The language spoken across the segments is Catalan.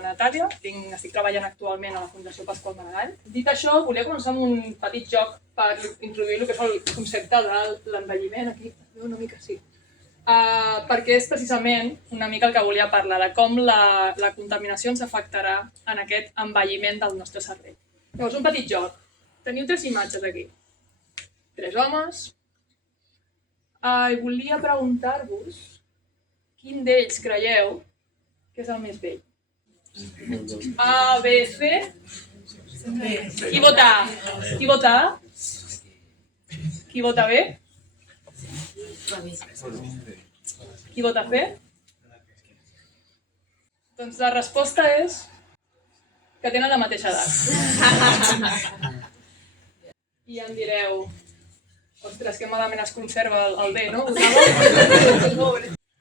Natàlia, estic treballant actualment a la Fundació Pasqual Maragall. Dit això, volia començar amb un petit joc per introduir el que és el concepte de l'envelliment. Aquí, una mica sí. Perquè és precisament una mica el que volia parlar, de com la contaminació ens afectarà en aquest envelliment del nostre cervell. Llavors, un petit joc. Teniu 3 imatges aquí. 3 homes. I volia preguntar-vos quin d'ells creieu que és el més vell. A, B, C. Qui vota A? Qui vota A? Qui vota B? Qui vota C? Doncs la resposta és que tenen la mateixa edat. I em direu, ostres, que malament es conserva el B, no?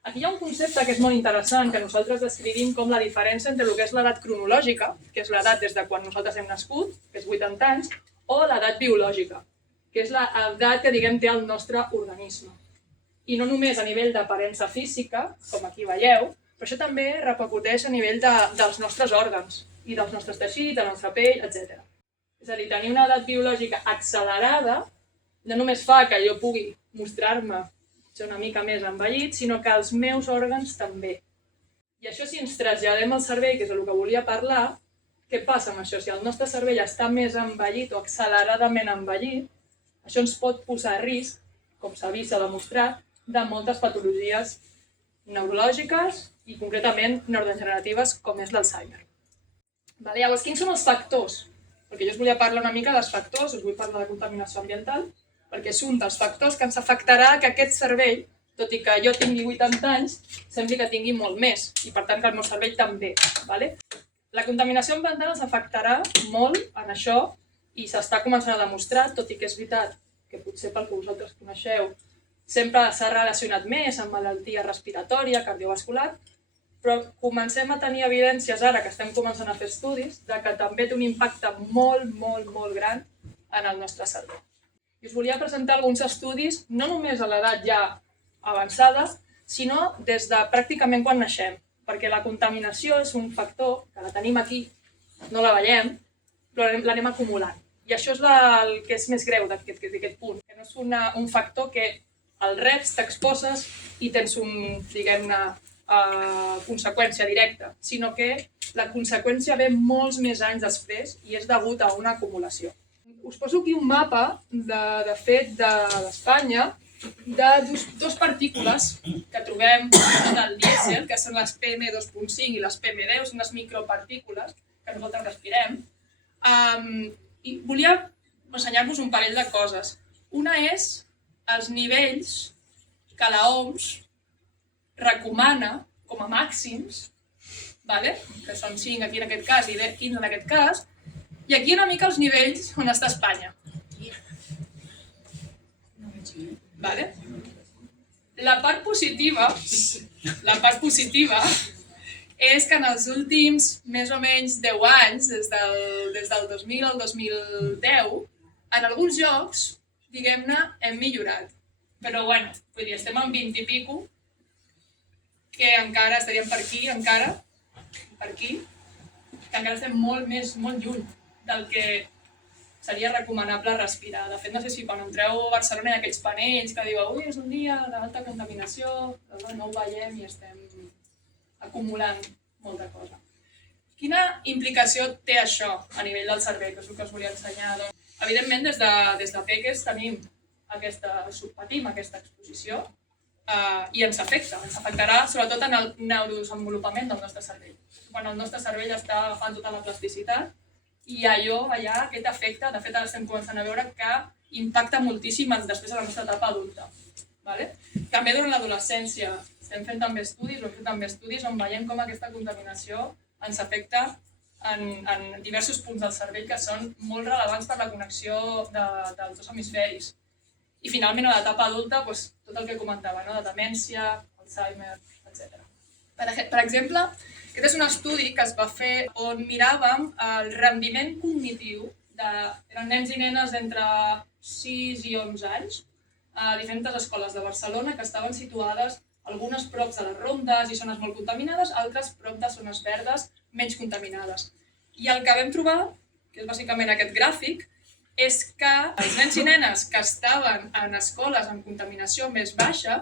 Aquí hi ha un concepte que és molt interessant, que nosaltres descrivim com la diferència entre el que és l'edat cronològica, que és l'edat des de quan nosaltres hem nascut, que és 80 anys, o l'edat biològica, que és l'edat que, diguem, té el nostre organisme. I no només a nivell d'aparença física, com aquí veieu, però això també repercuteix a nivell dels nostres òrgans i dels nostres teixits, de la nostra pell, etc. És a dir, tenir una edat biològica accelerada no només fa que jo pugui mostrar-me ser una mica més envellit, sinó que els meus òrgans també. I això, si ens traslladem al cervell, que és el que volia parlar, què passa amb això? Si el nostre cervell està més envellit o acceleradament envellit, això ens pot posar a risc, com s'ha vist, s'ha demostrat, de moltes patologies neurològiques i concretament neurodegeneratives, com és l'Alzheimer. Llavors, quins són els factors? Perquè jo us volia parlar una mica dels factors, us vull parlar de contaminació ambiental, perquè és un dels factors que ens afectarà que aquest cervell, tot i que jo tingui 80 anys, sembli que tingui molt més, i per tant que el meu cervell també. La contaminació ambiental ens afectarà molt en això, i s'està començant a demostrar, tot i que és veritat que potser pel que vosaltres coneixeu, sempre s'ha relacionat més amb malaltia respiratòria, cardiovascular, però comencem a tenir evidències ara, que estem començant a fer estudis, de que també té un impacte molt, molt, molt gran en el nostre cervell. I us volia presentar alguns estudis, no només a l'edat ja avançada, sinó des de pràcticament quan naixem, perquè la contaminació és un factor que la tenim aquí, no la veiem, però l'anem acumulant. I això és el que és més greu d'aquest punt, que no és un factor que el reps, t'exposes i tens diguem-ne, conseqüència directa, sinó que la conseqüència ve molts més anys després i és degut a una acumulació. Us poso aquí un mapa, de fet, d'Espanya, de 2 partícules que trobem del dièsel, que són les PM2.5 i les PM10, són les micropartícules que nosaltres respirem. I volia ensenyar-vos un parell de coses. Una és els nivells que l'OMS recomana com a màxims, que són 5 aquí en aquest cas i 15 en aquest cas, i aquí una mica els nivells on està Espanya. La part positiva és que en els últims més o menys 10 anys, des del 2000 al 2010, en alguns llocs, diguem-ne, hem millorat. Però, estem en 20 i pico, que encara estaríem per aquí, que encara estem molt lluny del que seria recomanable respirar. De fet, no sé si quan entreu a Barcelona hi ha aquells panells que diuen ui, és un dia d'alta contaminació, no ho veiem i estem acumulant molta cosa. Quina implicació té això a nivell del cervell, que és el que us volia ensenyar? Evidentment, des de peques patim aquesta exposició i ens afectarà sobretot en el neurodesenvolupament del nostre cervell. Quan el nostre cervell està agafant tota la plasticitat, i allà, aquest efecte, de fet ara estem començant a veure que impacta moltíssim després de la nostra etapa adulta. També durant l'adolescència estem fent també estudis on veiem com aquesta contaminació ens afecta en diversos punts del cervell que són molt rellevants per la connexió dels 2 hemisferis. I finalment a l'etapa adulta, tot el que comentava, de demència, Alzheimer, etc. Per exemple, aquest és un estudi que es va fer on miràvem el rendiment cognitiu eren nens i nenes d'entre 6 i 11 anys a diferents escoles de Barcelona que estaven situades algunes prop de les rondes i zones molt contaminades, altres prop de zones verdes menys contaminades. I el que vam trobar, que és bàsicament aquest gràfic, és que els nens i nenes que estaven en escoles amb contaminació més baixa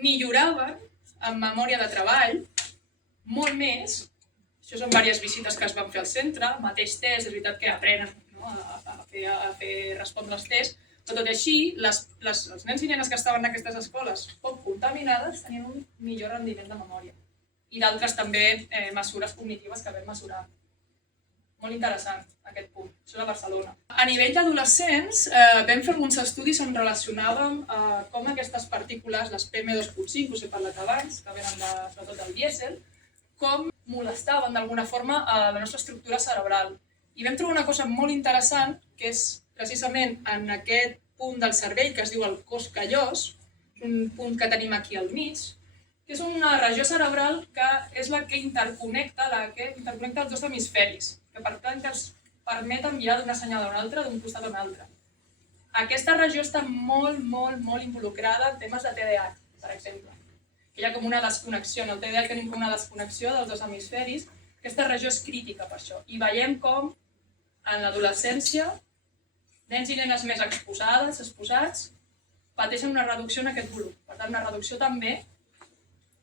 milloraven en memòria de treball molt més. Això són diverses visites que es van fer al centre, mateix test, és veritat que aprenen, no? a fer respondre els tests, però tot i així, els nens i nenes que estaven en aquestes escoles poc contaminades tenien un millor rendiment de memòria. I d'altres també mesures cognitives que vam mesurar. Molt interessant, aquest punt. Això és a Barcelona. A nivell d'adolescents, vam fer alguns estudis on relacionàvem com aquestes partícules, les PM2.5, us he parlat abans, que venen sobretot del dièsel, com molestaven d'alguna forma a la nostra estructura cerebral. I vam trobar una cosa molt interessant, que és precisament en aquest punt del cervell que es diu el cos callós, un punt que tenim aquí al mig, que és una regió cerebral que és la que interconnecta els dos hemisferis, que per tant que ens permet enviar d'una senyal a una altra, d'un costat a un altre. Aquesta regió està molt involucrada en temes de TDAH, per exemple. Que hi ha com una desconnexió, en el TDAH tenim com una desconnexió dels dos hemisferis, aquesta regió és crítica per això. I veiem com en l'adolescència nens i nenes més exposats, pateixen una reducció en aquest volum. Per tant, una reducció també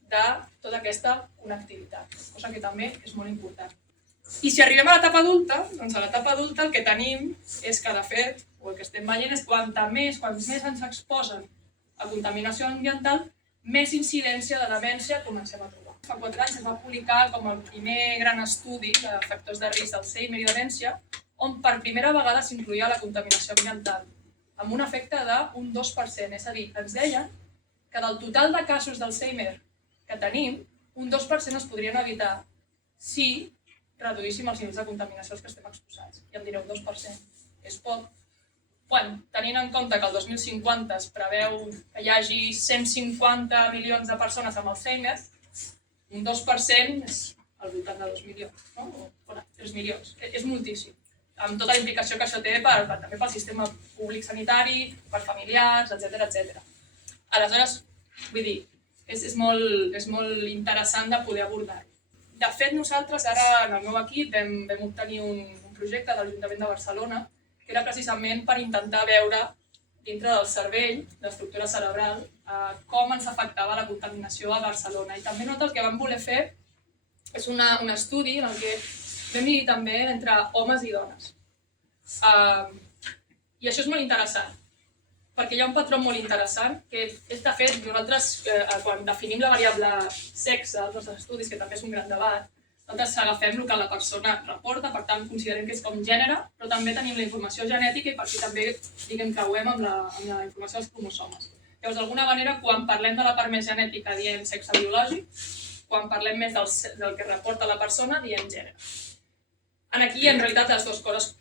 de tota aquesta connectivitat, cosa que també és molt important. I si arribem a l'etapa adulta, doncs a l'etapa adulta el que tenim és que, de fet, o el que estem veient és quants més ens exposen a contaminació ambiental, més incidència de demència comencem a trobar. Fa 4 anys es va publicar com el primer gran estudi de factors de risc d'Alzheimer i demència, on per primera vegada s'incloïa la contaminació ambiental, amb un efecte d'un 2%. És a dir, ens deien que del total de casos d'Alzheimer que tenim, un 2% es podrien evitar si reduíssim els nivells de contaminació als que estem exposats. I em direu, 2%. És poc. Quan, tenint en compte que el 2050 es preveu que hi hagi 150 milions de persones amb Alzheimer, un 2% és al voltant de 2 milions, no? O 3 milions. És moltíssim. Amb tota la implicació que això té també pel sistema públic sanitari, per familiars, etc. Aleshores, vull dir, és molt interessant de poder abordar-ho. De fet, nosaltres ara, en el meu equip, vam obtenir un projecte de l'Ajuntament de Barcelona que era precisament per intentar veure, dintre del cervell, l'estructura cerebral, com ens afectava la contaminació a Barcelona. I també el que vam voler fer és un estudi en el que vam dividir també entre homes i dones. I això és molt interessant, perquè hi ha un patró molt interessant, que és, de fet, nosaltres, quan definim la variable sexe als nostres estudis, que també és un gran debat, nosaltres agafem el que la persona reporta, per tant, considerem que és com gènere, però també tenim la informació genètica i per aquí també, creuem amb la informació dels cromosomes. Llavors, d'alguna manera, quan parlem de la part més genètica, diem sexe biològic, quan parlem més del que reporta la persona, diem gènere. Aquí, en realitat, les dues coses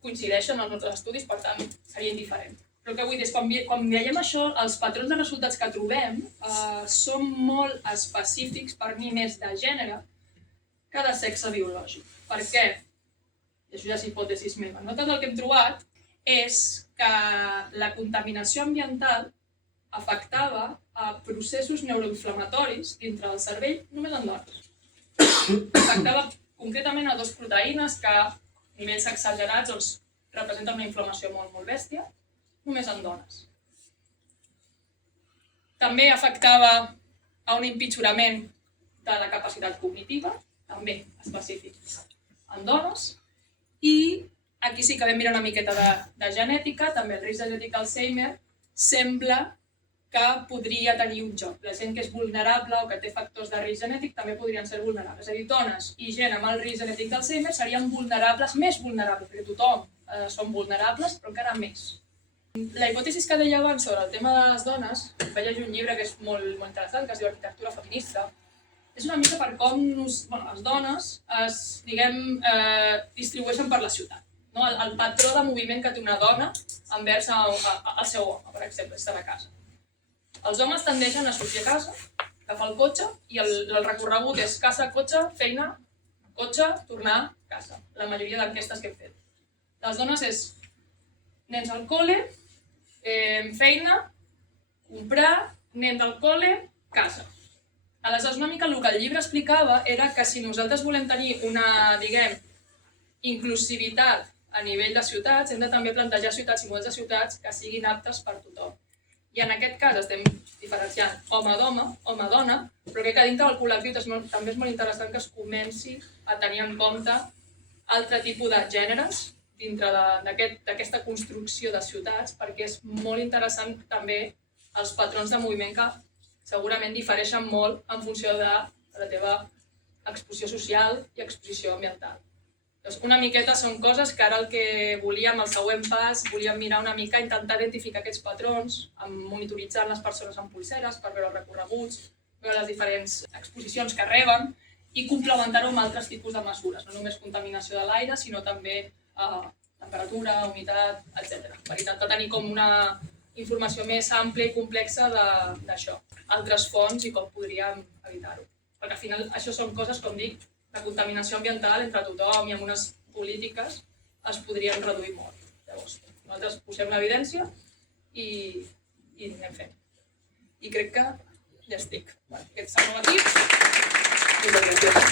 coincideixen en els nostres estudis, per tant, seria indiferent. Però el que vull dir és que quan veiem això, els patrons de resultats que trobem són molt específics, per mi més de gènere, que de sexe biològic. Per què? I això ja és hipòtesis meva. Nosaltres el que hem trobat és que la contaminació ambiental afectava a processos neuroinflamatoris dintre del cervell només en dones. Afectava concretament a 2 proteïnes que a nivells exagerats representen una inflamació molt bèstia, només en dones. També afectava a un empitjorament de la capacitat cognitiva, també específic en dones, i aquí sí que vam mirar una miqueta de genètica, també el risc de genètic d'Alzheimer sembla que podria tenir un joc. La gent que és vulnerable o que té factors de risc genètic també podrien ser vulnerables. És a dir, dones i gent amb el risc genètic d'Alzheimer serien vulnerables, més vulnerables, perquè tothom som vulnerables, però encara més. La hipòtesi que deia abans sobre el tema de les dones, vaig llegir un llibre que és molt interessant, que es diu Arquitectura feminista, és una mica per com les dones es distribueixen per la ciutat. El patró de moviment que té una dona envers el seu home, per exemple, és de la casa. Els homes tendeixen a sortir a casa, agafar el cotxe i el recorregut és casa, cotxe, feina, cotxe, tornar, casa. La majoria d'enquestes que hem fet. Les dones és nens al col·le, feina, comprar, nens al col·le, casa. Aleshores, una mica el que el llibre explicava era que si nosaltres volem tenir una, diguem, inclusivitat a nivell de ciutats, hem de també plantejar ciutats i models de ciutats que siguin aptes per tothom. I en aquest cas estem diferenciant home-dona, home-dona, però crec que dintre del col·lectiu també és molt interessant que es comenci a tenir en compte altre tipus de gèneres dintre d'aquesta construcció de ciutats, perquè és molt interessant també els patrons de moviment que segurament difereixen molt en funció de la teva exposició social i exposició ambiental. Doncs una miqueta són coses que ara el que volíem, el següent pas, volíem mirar una mica, intentar identificar aquests patrons, monitoritzant les persones amb pulseres per veure els recorreguts, veure les diferents exposicions que reben i complementar-ho amb altres tipus de mesures, no només contaminació de l'aire, sinó també temperatura, humitat, etc. Per intentar tenir com una informació més àmplia i complexa d'això, altres fonts i com podríem evitar-ho. Perquè al final això són coses, com dic, de contaminació ambiental entre tothom i amb unes polítiques es podrien reduir molt. Llavors, nosaltres posem l'evidència i anem fent. I crec que ja estic. Aquest és el meu equip. Moltes gràcies.